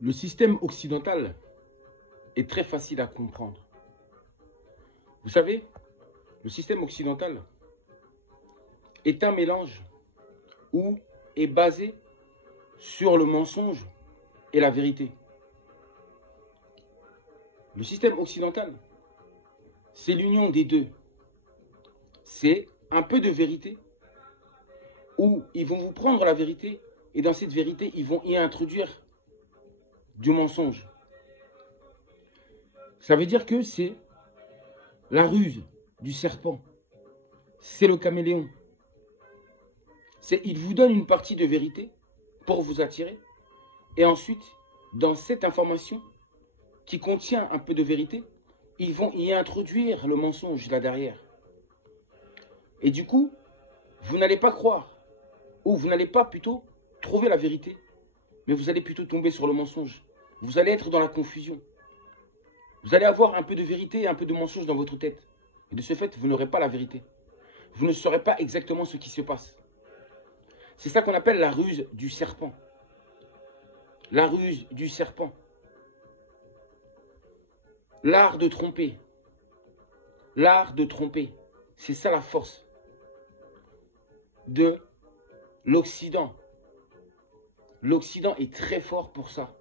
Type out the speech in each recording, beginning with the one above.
Le système occidental est très facile à comprendre. Vous savez, le système occidental est un mélange ou est basé sur le mensonge et la vérité. Le système occidental, c'est l'union des deux. C'est un peu de vérité où ils vont vous prendre la vérité et dans cette vérité, ils vont y introduire du mensonge. Ça veut dire que c'est la ruse du serpent. C'est le caméléon. Il vous donne une partie de vérité pour vous attirer. Et ensuite, dans cette information qui contient un peu de vérité, ils vont y introduire le mensonge là derrière. Et du coup, vous n'allez pas croire, ou vous n'allez pas plutôt trouver la vérité, mais vous allez plutôt tomber sur le mensonge. Vous allez être dans la confusion. Vous allez avoir un peu de vérité et un peu de mensonge dans votre tête. Et de ce fait, vous n'aurez pas la vérité. Vous ne saurez pas exactement ce qui se passe. C'est ça qu'on appelle la ruse du serpent. La ruse du serpent. L'art de tromper. L'art de tromper. C'est ça la force de l'Occident. L'Occident est très fort pour ça.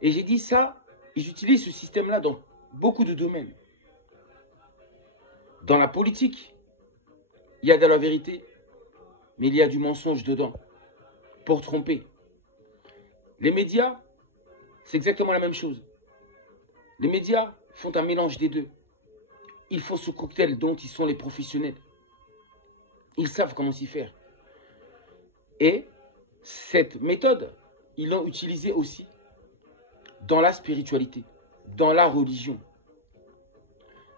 Et j'ai dit ça, et j'utilise ce système-là dans beaucoup de domaines. Dans la politique, il y a de la vérité, mais il y a du mensonge dedans, pour tromper. Les médias, c'est exactement la même chose. Les médias font un mélange des deux. Ils font ce cocktail dont ils sont les professionnels. Ils savent comment s'y faire. Et cette méthode, ils l'ont utilisée aussi dans la spiritualité, dans la religion.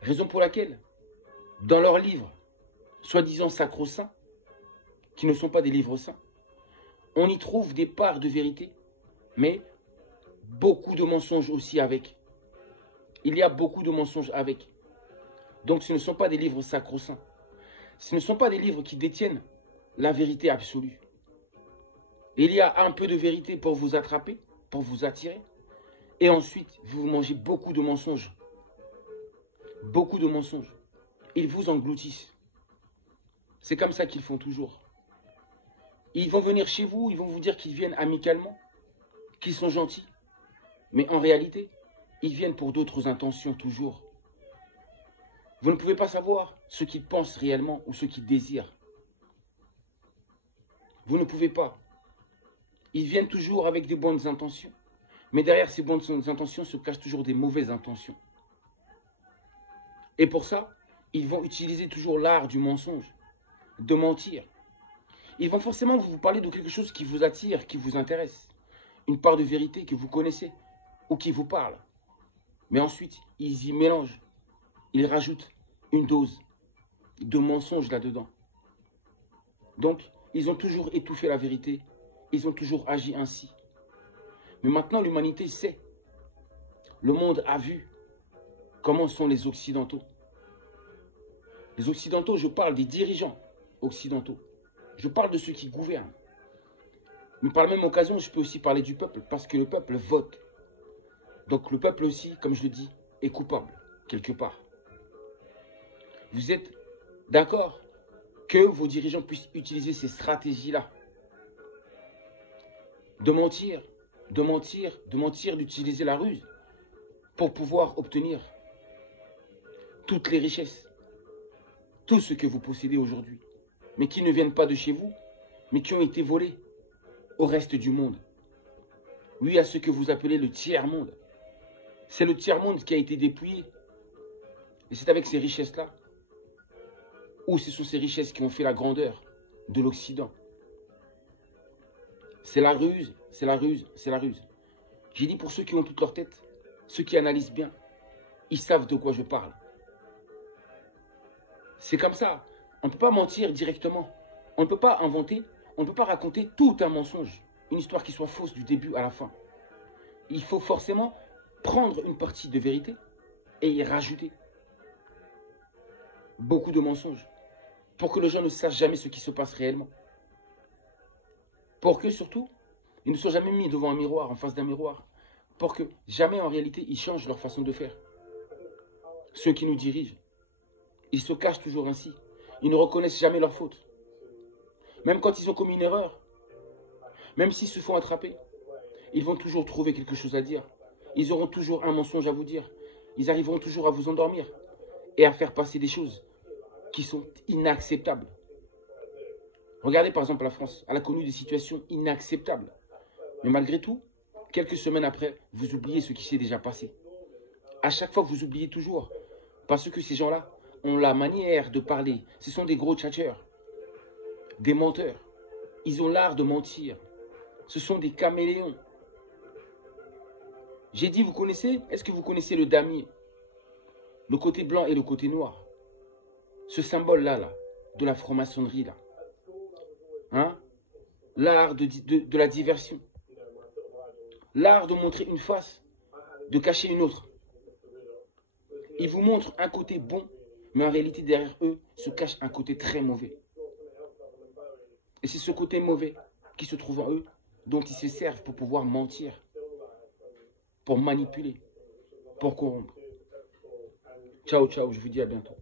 Raison pour laquelle, dans leurs livres, soi-disant sacro-saints, qui ne sont pas des livres saints, on y trouve des parts de vérité, mais beaucoup de mensonges aussi avec. Il y a beaucoup de mensonges avec. Donc ce ne sont pas des livres sacro-saints. Ce ne sont pas des livres qui détiennent la vérité absolue. Il y a un peu de vérité pour vous attraper, pour vous attirer. Et ensuite, vous mangez beaucoup de mensonges. Beaucoup de mensonges. Ils vous engloutissent. C'est comme ça qu'ils font toujours. Ils vont venir chez vous, ils vont vous dire qu'ils viennent amicalement, qu'ils sont gentils. Mais en réalité, ils viennent pour d'autres intentions toujours. Vous ne pouvez pas savoir ce qu'ils pensent réellement ou ce qu'ils désirent. Vous ne pouvez pas. Ils viennent toujours avec des bonnes intentions. Mais derrière ces bonnes intentions se cachent toujours des mauvaises intentions. Et pour ça, ils vont utiliser toujours l'art du mensonge, de mentir. Ils vont forcément vous parler de quelque chose qui vous attire, qui vous intéresse. Une part de vérité que vous connaissez ou qui vous parle. Mais ensuite, ils y mélangent. Ils rajoutent une dose de mensonge là-dedans. Donc, ils ont toujours étouffé la vérité. Ils ont toujours agi ainsi. Mais maintenant, l'humanité sait. Le monde a vu comment sont les Occidentaux. Les Occidentaux, je parle des dirigeants occidentaux. Je parle de ceux qui gouvernent. Mais par la même occasion, je peux aussi parler du peuple, parce que le peuple vote. Donc le peuple aussi, comme je le dis, est coupable, quelque part. Vous êtes d'accord que vos dirigeants puissent utiliser ces stratégies-là? De mentir, de mentir, de mentir, d'utiliser la ruse pour pouvoir obtenir toutes les richesses, tout ce que vous possédez aujourd'hui, mais qui ne viennent pas de chez vous, mais qui ont été volés au reste du monde. Oui, à ce que vous appelez le tiers-monde. C'est le tiers-monde qui a été dépouillé. Et c'est avec ces richesses-là, ou ce sont ces richesses qui ont fait la grandeur de l'Occident. C'est la ruse, c'est la ruse, c'est la ruse. J'ai dit pour ceux qui ont toute leur tête, ceux qui analysent bien, ils savent de quoi je parle. C'est comme ça. On ne peut pas mentir directement. On ne peut pas inventer, on ne peut pas raconter tout un mensonge. Une histoire qui soit fausse du début à la fin. Il faut forcément prendre une partie de vérité et y rajouter beaucoup de mensonges. Pour que les gens ne sachent jamais ce qui se passe réellement. Pour que surtout, Ils ne sont jamais mis devant un miroir, en face d'un miroir, pour que jamais en réalité ils changent leur façon de faire. Ceux qui nous dirigent, ils se cachent toujours ainsi. Ils ne reconnaissent jamais leurs fautes. Même quand ils ont commis une erreur, même s'ils se font attraper, ils vont toujours trouver quelque chose à dire. Ils auront toujours un mensonge à vous dire. Ils arriveront toujours à vous endormir et à faire passer des choses qui sont inacceptables. Regardez par exemple la France. Elle a connu des situations inacceptables. Mais malgré tout, quelques semaines après, vous oubliez ce qui s'est déjà passé. À chaque fois, vous oubliez toujours. Parce que ces gens-là ont la manière de parler. Ce sont des gros tchatcheurs, des menteurs. Ils ont l'art de mentir. Ce sont des caméléons. J'ai dit, vous connaissez? Est-ce que vous connaissez le damier? Le côté blanc et le côté noir. Ce symbole-là, de la franc-maçonnerie, là. Hein? L'art de la diversion. L'art de montrer une face, de cacher une autre. Ils vous montrent un côté bon, mais en réalité, derrière eux, se cache un côté très mauvais. Et c'est ce côté mauvais qui se trouve en eux, dont ils se servent pour pouvoir mentir, pour manipuler, pour corrompre. Ciao, ciao, je vous dis à bientôt.